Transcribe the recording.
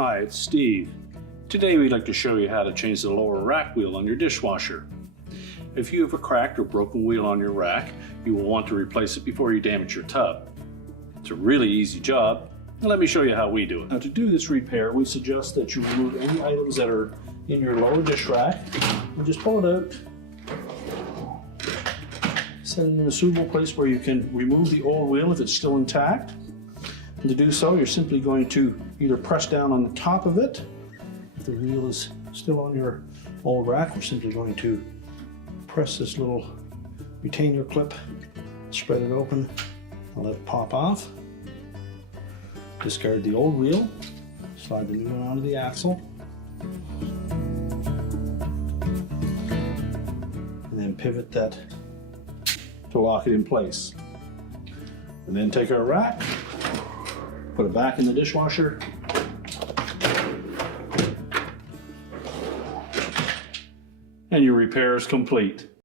Hi, it's Steve. Today we'd like to show you how to change the lower rack wheel on your dishwasher. If you have a cracked or broken wheel on your rack, you will want to replace it before you damage your tub. It's a really easy job, and let me show you how we do it. Now, to do this repair, we suggest that you remove any items that are in your lower dish rack and just pull it out. Set it in a suitable place where you can remove the old wheel if it's still intact. And to do so, you're simply going to either press down on the top of it. If the wheel is still on your old rack, we're simply going to press this little retainer clip, spread it open, and let it pop off. Discard the old wheel, slide the new one onto the axle, and then pivot that to lock it in place. And then take our rack, put it back in the dishwasher, and your repair is complete.